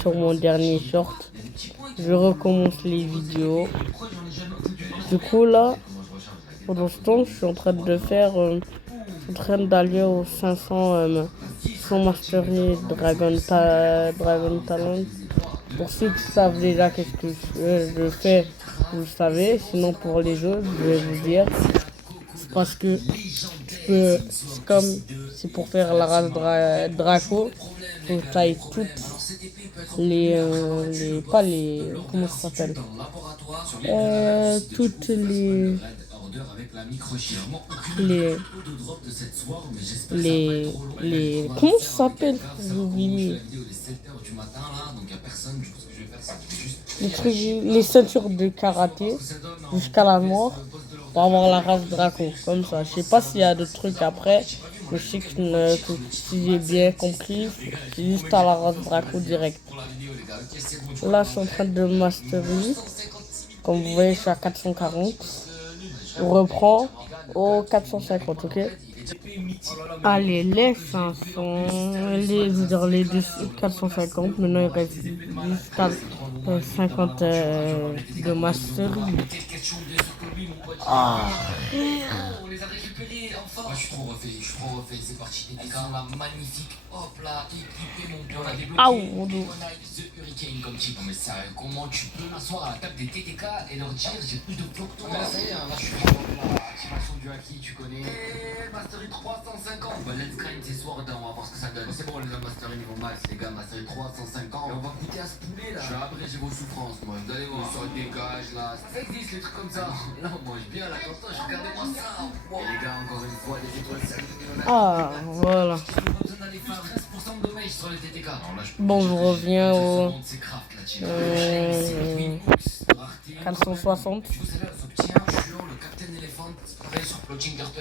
Sur mon dernier short, je recommence les vidéos. Du coup là, pendant ce temps, je suis en train de faire, je suis en train d'aller aux 500 Mastery Dragon Talent. Pour ceux qui savent déjà qu'est-ce que je fais, vous le savez. Sinon pour les autres, je vais vous dire. C'est parce que c'est comme, c'est pour faire la race Draco, faut que tu ailles toutes pas les, comment ça s'appelle, toutes les, comment ça s'appelle, j'ai oublié, les trucs, les ceintures de karaté jusqu'à la mort pour avoir la race Draco, comme ça. Je sais pas s'il y a d'autres trucs après, mais je sais que si j'ai bien compris, c'est juste à la race Draco direct. Là, je suis en train de mastery. Comme vous voyez, je suis à 440. On reprend au 450, ok? Allez, les 500, les 450. Maintenant, il reste jusqu'à 50 de mastery. Ah. On les a récupérés, enfin. Moi, je suis trop refait, c'est parti. Elles sont là, magnifiques. Hop là, équipé, mon dieu, on a débloqué. Mon dos. The Hurricane comme type. Non, mais sérieux, comment tu peux m'asseoir à la table des TTK et leur dire j'ai plus de flow que toi? Là, ça y est, là, je suis là. Activation du Haki, tu connais. Et Mastery 350. Bah, let's grind ces soirs, on va voir ce que ça donne. C'est bon, les gars, Mastery niveau max, les gars, Mastery 350. Et on va goûter à ce poulet là. Je vais abréger vos souffrances, moi. Vous allez voir, sur le dégage là. Ça existe, les trucs comme ça. Là, on mange bien, là, comme ça, regardez-moi ça. Wow. Et les gars, encore une fois, les étoiles, ça Voilà. Bon, je reviens au 460.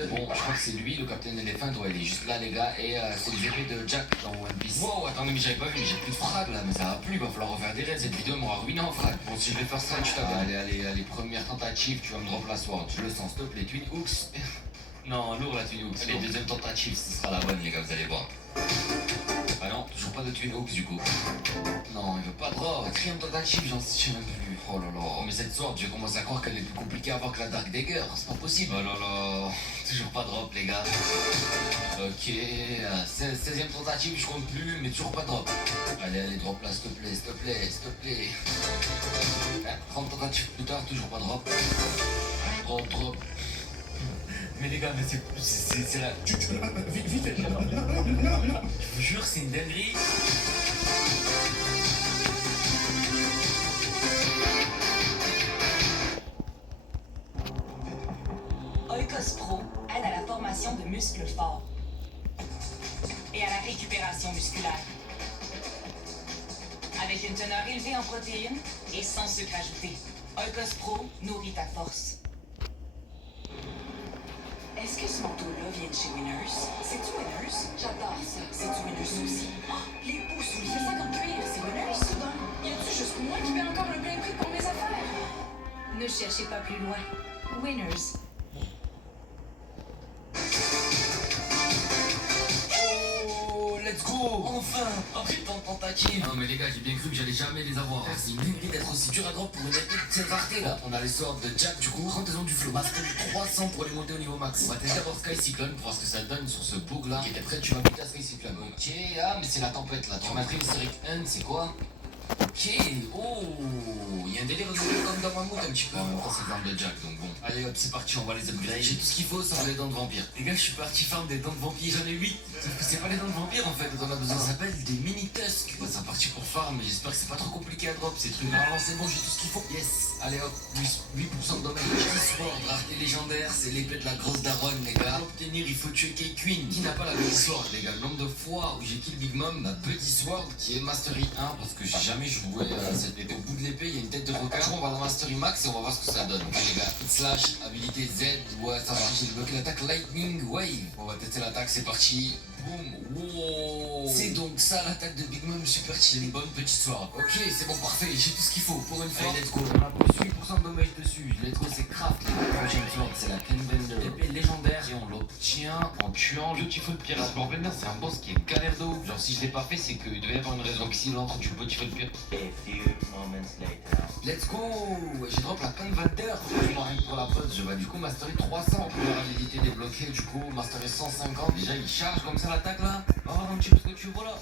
Bon, je crois que c'est lui, le Captain Elephant, ouais, il est juste là, les gars, et c'est le GP de Jack dans One Piece. Wow, attendez, mais j'avais pas vu, mais j'ai plus de frag là, mais ça va plus, il va falloir refaire des raids, cette vidéo m'aura ruiné en frag. Bon, si je vais faire ça, tu t'attends. Allez, première tentative, tu vas me drop la sword, je le sens, stop, les Twin Hooks. Non, lourd la Twin Hooks. Allez, deuxième tentative, ce sera la bonne, les gars, vous allez voir. Ah non, toujours pas de Twin Hooks du coup. Non, il veut pas drop. Quatrième tentative, j'en sais même plus. Oh là là. Mais cette sword, je commence à croire qu'elle est plus compliquée à avoir que la Dark Dagger. C'est pas possible. Oh là là. Toujours pas drop, les gars. Ok. 16ème tentative, je compte plus, mais toujours pas drop. Allez, drop là, s'il te plaît. 30 tentatives plus tard, toujours pas drop. Drop. Mais les gars, mais c'est la... Vite. Je vous jure, c'est une dinguerie. Oikos Pro aide à la formation de muscles forts et à la récupération musculaire. Avec une teneur élevée en protéines et sans sucre ajouté, Oikos Pro nourrit ta force. Est-ce que ce manteau-là vient de chez Winners? C'est-tu Winners? J'adore ça. C'est-tu Winners aussi? Oh, les beaux souliers. C'est ça comme cuir, c'est Winners? Soudain, y a-tu juste moi qui paie encore le plein prix pour mes affaires? Ne cherchez pas plus loin. Winners. Let's go! Enfin! Après tant de tentatives! Non mais les gars, j'ai bien cru que j'allais jamais les avoir. C'est une dinguerie d'être aussi dur à drop pour une petite rareté là. On a les sorts de Jack du coup, rentaison du flow. Master 300 pour les monter au niveau max. On va tester d'abord Sky Cyclone pour voir ce que ça donne sur ce bug là. Qui était prêt, tu vas buter à Sky Cyclone. Ok, ah mais c'est la tempête là. Tu m'as pris l'historique 1, c'est quoi? Ok, oh, il y a un délire de comme dans Mammouth un petit peu. En même temps, c'est l'arme de Jack, donc bon. Allez hop, c'est parti, on va les upgrade. J'ai tout ce qu'il faut sans les dents de vampire. Les gars, je suis parti farm des dents de vampire, j'en ai 8. Sauf que c'est pas les dents de vampire en fait, on a besoin. Ça s'appelle des mini tusks. Ouais, c'est parti pour farm, mais j'espère que c'est pas trop compliqué à drop. Ces trucs normalement, c'est bon, j'ai tout ce qu'il faut. Yes, allez hop, plus 8% de dommage. Sport, rareté légendaire, c'est l'épée de la grosse daronne, les gars. Pour obtenir, il faut tuer K-Queen, qui n'a pas la Buddy Sword, les gars. Le nombre de fois où j'ai kill Big Mom, ma Buddy Sword, qui est Mastery 1, parce que j'ai jamais joué cette épée. Au bout de l'épée, il y a une tête de requin. On va dans Mastery Max et on va voir ce que ça donne. Ok, les gars, slash, habilité Z, ouais, ça va. J'ai débloqué l'attaque Lightning Wave. On va tester l'attaque, c'est parti. boum. Wow. C'est donc ça l'attaque de Big Mom Super Chill. Une bonne petite soirée. Ok, c'est bon, parfait. J'ai tout ce qu'il faut pour une fois. Allez, let's go. On a plus 8% de dommage dessus. Let's go, c'est craft. La prochaine sword, c'est la Kenbender. Épée légendaire. Et on l'obtient en tuant Beautiful Pirate. Spellbender, c'est un boss qui est galère de ouf. Genre, si je l'ai pas fait, c'est qu'il devait y avoir une raison. Que s'il entre du Beautiful Pirate. Let's go. J'ai drop la Kenbender. Rien que pour la pote, je vais du coup mastery 300. Première habilité débloquée, du coup, mastery 150. Déjà, il charge comme ça l'attaque là. On va voir un petit peu ce que tu vois là.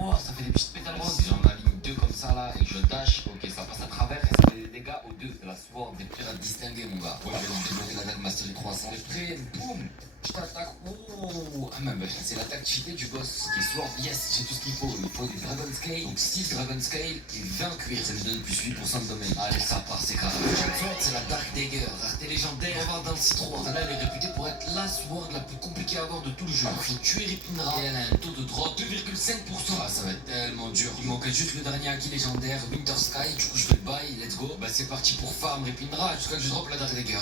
Oh, ça fait des petites pétales roses. Si j'en aligne deux comme ça là et que je dash, ok, ça passe à travers et ça fait des dégâts aux deux. C'est la sword des pirates distingués, mon gars. Ouais, je vais débloquer l'attaque mastery 300. T'es prêt? Boum. Je t'attaque. Oh, ah, même, c'est l'attaque cheatée du boss qui est sword. Yes, j'ai tout ce qu'il faut. Il faut du Dragon Scale. Donc 6 Dragon Scale et 20 cuir. Ça me donne plus 8% de domaine. Allez, ça part, c'est carré. La prochaine sword, c'est la Dark Dagger. Rareté légendaire. On va voir dans le C3. Celle-là, elle est réputée pour être la sword la plus compliquée à avoir de tout le jeu. Il faut tuer Ripindra. Et elle a un taux de drop 2,5%. Ah, ça va être tellement dur. Il manque juste le dernier acquis légendaire, Winter Sky. Du coup, je fais le bail. Let's go. Bah, c'est parti pour farm Ripindra jusqu'à que je drop la Dark Dagger.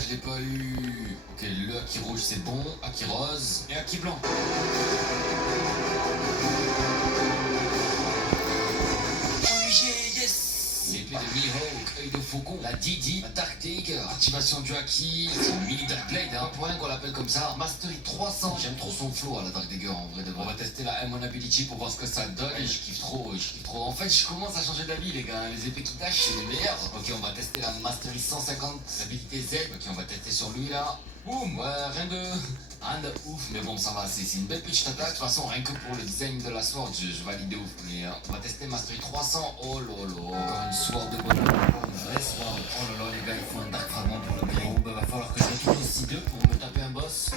Je l'ai pas eu. Ok, le acquis rouge c'est bon, acquis rose et acquis blanc. Yes. L'épée de Mihawk, œil de faucon, la Didi, la Dark Dagger, activation du acquis, c'est une mini Dark Blade, hein, pour rien qu'on l'appelle comme ça. Mastery 300, j'aime trop son flow à la Dark Dagger en vrai de vrai. On va tester la M1 Ability pour voir ce que ça donne. Et je kiffe trop, En fait, je commence à changer d'avis les gars, les épées qui dash c'est les meilleurs. Ok, on va tester la Mastery 150, l'habilité Z. Ok, on va tester sur lui là. Boum, ouais, rien de ouf, mais bon, ça va, c'est une belle petite attaque. De toute façon, rien que pour le design de la sword, je valide de ouf. Mais on va tester Mastery 300. Oh lolo, encore une sword de bonne. Une vraie sword. Oh lolo, les gars, il faut un dark fragment pour le green. Bah, va falloir que je retourne ici 2 pour me taper un boss.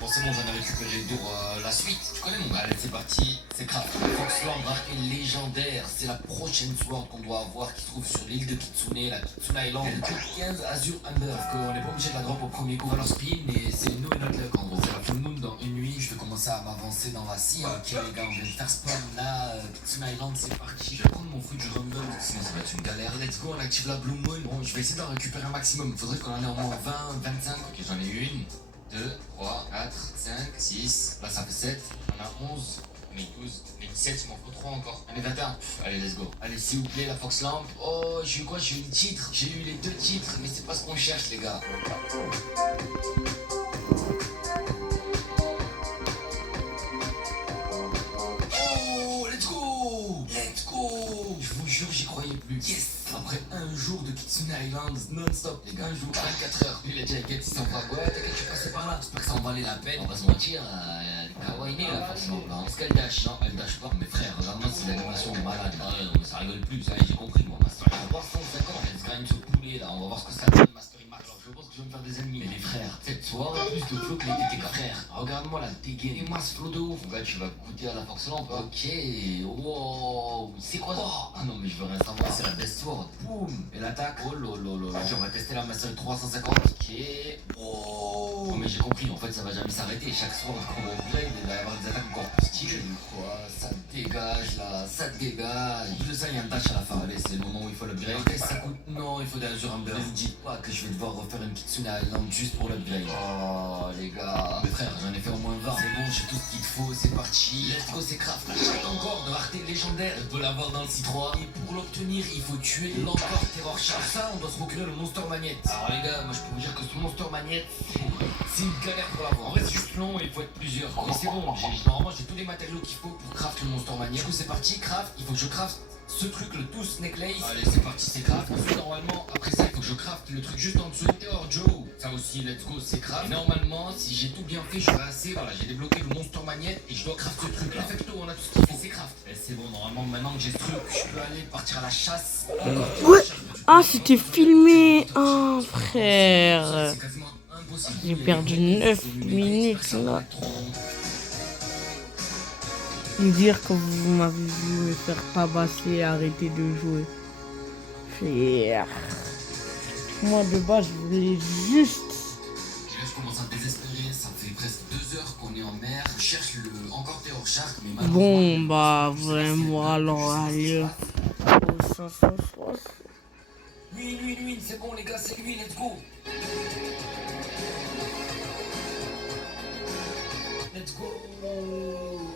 Bon, c'est bon, j'en ai récupéré pour la suite. Tu connais mon gars, allez, c'est parti. C'est craft. Foxlord marqué légendaire. C'est la prochaine sword qu'on doit avoir qui se trouve sur l'île de Kitsune, la Kitsune Island. Elle coûte 15 Azure Amber. On n'est pas obligé de la drop au premier coup. Alors spin, mais c'est nous et notre luck. En gros, c'est la full moon dans une nuit. Je vais commencer à m'avancer dans la scie. Ok, les gars, on vient de faire spawn là. Kitsune Island, c'est parti. Je vais prendre mon fruit du random. Sinon, ça va être une galère. Let's go, on active la Blue Moon. Bon, je vais essayer d'en récupérer un maximum. Il faudrait qu'on en ait au moins 20, 25. Ok, j'en ai une. 2, 3, 4, 5, 6, là ça fait 7, on a 11, on est 12, on est 17, il m'en faut 3 encore. Allez 21, allez let's go. Allez s'il vous plaît la Fox Lamp. Oh j'ai eu quoi? J'ai eu le titre, j'ai eu les 2 titres, mais c'est pas ce qu'on cherche les gars. Oh let's go. Let's go. Je vous jure j'y croyais plus. Yes. Après un jour de Kitsune Islands non-stop, les gars, un jour, 24 heures. Lui, il a déjà get, il s'en va. Ouais, t'inquiète, je suis passé par là. J'espère que ça en valait la peine. On va se mentir, kawaii là, franchement. Là, est-ce qu'elle dash? Non, elle dash pas. Mais frère, regarde-moi, c'est l'animation malade. Ah, non, mais ça rigole plus, ça, j'ai compris, moi. Mastery 350, let's quand même se pouler, là. On va voir ce que ça donne, Mastery Max. Alors, je pense que je vais me faire des ennemis. Mais les frères, cette soirée, plus de flow que les TTK. Frère, regarde-moi la dégaine. Et moi, ce flow de ouf. Gars, tu vas goûter à la Fox Lamp. Ok, wow. C'est quoi ça? Ah non, mais je veux rien savoir. C'est la best sword. Boum. Et l'attaque. Oh lolo. Ok, on va tester la Mastery 350. Ok. Oh. Non, mais j'ai compris. En fait, ça va jamais s'arrêter. Chaque sword qu'on va upgrade, il va y avoir des attaques encore plus stylées. Quoi? Ça dégage là. Ça dégage. En plus de ça, il y a un dash à la fin. Allez, c'est le moment où il faut l'upgrade. Qu'est-ce que ça coûte? Non, il faut des Azure Amber. Ne me dites pas que je vais devoir refaire une Kitsune Island juste pour l'upgrade. Oh, les gars. Mais frère, j'en ai fait au moins 20. C'est bon, j'ai tout ce qu'il te faut. C'est parti. Let's go, c'est craft. J'attends encore de rareté légendaire. Je peux l'avoir dans le C3. Et pour l'obtenir, il faut tuer l'encore Terror Shark. Ça, on doit se procurer le Monster Magnet. Alors, les gars, moi je peux vous dire que ce Monster Magnet, c'est une galère pour l'avoir. En vrai, c'est juste long et il faut être plusieurs. Mais c'est bon, normalement, j'ai tous les matériaux qu'il faut pour craft le Monster Magnet. Du coup, c'est parti, craft. Il faut que je craft ce truc, le Tooth Necklace. Allez, c'est parti, c'est craft. Ensuite, normalement, après ça, il faut que je craft le truc juste en dessous. Meteor Joe. Ça aussi, let's go, c'est craft. Et normalement, si j'ai tout bien fait, je serai assez. Voilà, j'ai débloqué le Monster Magnet et je dois craft ce truc là. Perfecto, on a tout ce qu'il faut, c'est craft. Et c'est bon, normalement, maintenant que j'ai ce truc, je peux aller partir à la chasse. Ouais. Ah, c'était filmé. Ah, frère. C'est quasiment impossible. J'ai perdu 9 minutes là. Et dire que vous m'avez vu me faire tabasser et arrêter de jouer. Frère. Moi de base, je voulais juste. Je commence à désespérer, ça fait presque 2 heures qu'on est en mer. Je cherche le encore Terror Shark, mais Bon, bah, vraiment, alors, allez. Au 560. Lui, c'est bon les gars, c'est lui, let's go. Let's go.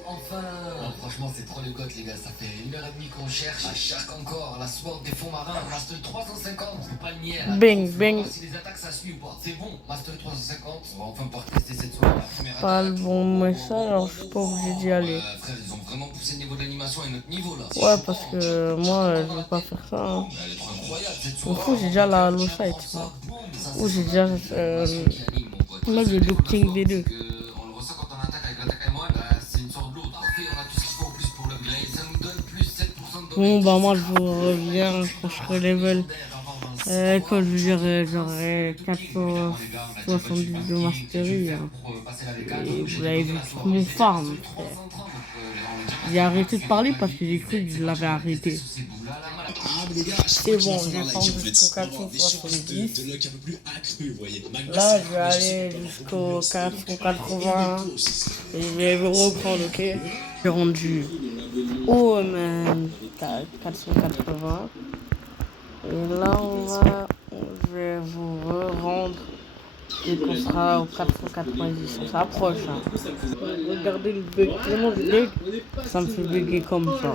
Enfin. Oh, franchement, c'est trop le cote, les gars. Ça fait 1h30 qu'on cherche. La Shark encore, la SWORD des fonds marins. Master 350, faut pas le nier. Bing, bing. Si les attaques ça suit ou pas. C'est bon, Master 350. On va enfin pouvoir tester cette soirée. La première Pas le attaque. bon message, alors je suis pas obligé d'y aller. Frère, ils ont vraiment poussé le niveau de l'animation à un autre niveau là. C'est Ouais, chaud, parce hein. que moi, je veux pas faire ça. Hein. Elle est trop incroyable cette Au soirée. fond, j'ai déjà la low sight, moi. Ou j'ai déjà là, le Docking V2. On le ressent quand on attaque avec l'attaque à moi, bah, c'est une sorte de l'autre. Après, on a tout ce qu'il faut en plus pour l'upgrade. Ça nous donne plus 7% de Bon, bah, moi, je vous reviens quand je serai level. Quand je veux dire, j'aurai 470 de mastery. Hein. Et vous avez vu tout mon farm, frère. J'ai arrêté de parler parce que j'ai cru que je l'avais arrêté. Ah, mais les gars, C'est bon, j'ai farm farm jusqu'au 470. de luck un peu plus accru, vous voyez. Là, je vais aller jusqu'au 480 et je vais vous reprendre, ok? J'ai rendu au 480 et là, je vais vous rendre et qu'on sera au 490. On s'approche. Hein. Regardez le bug, tellement de bug, ça me fait bugger comme ça.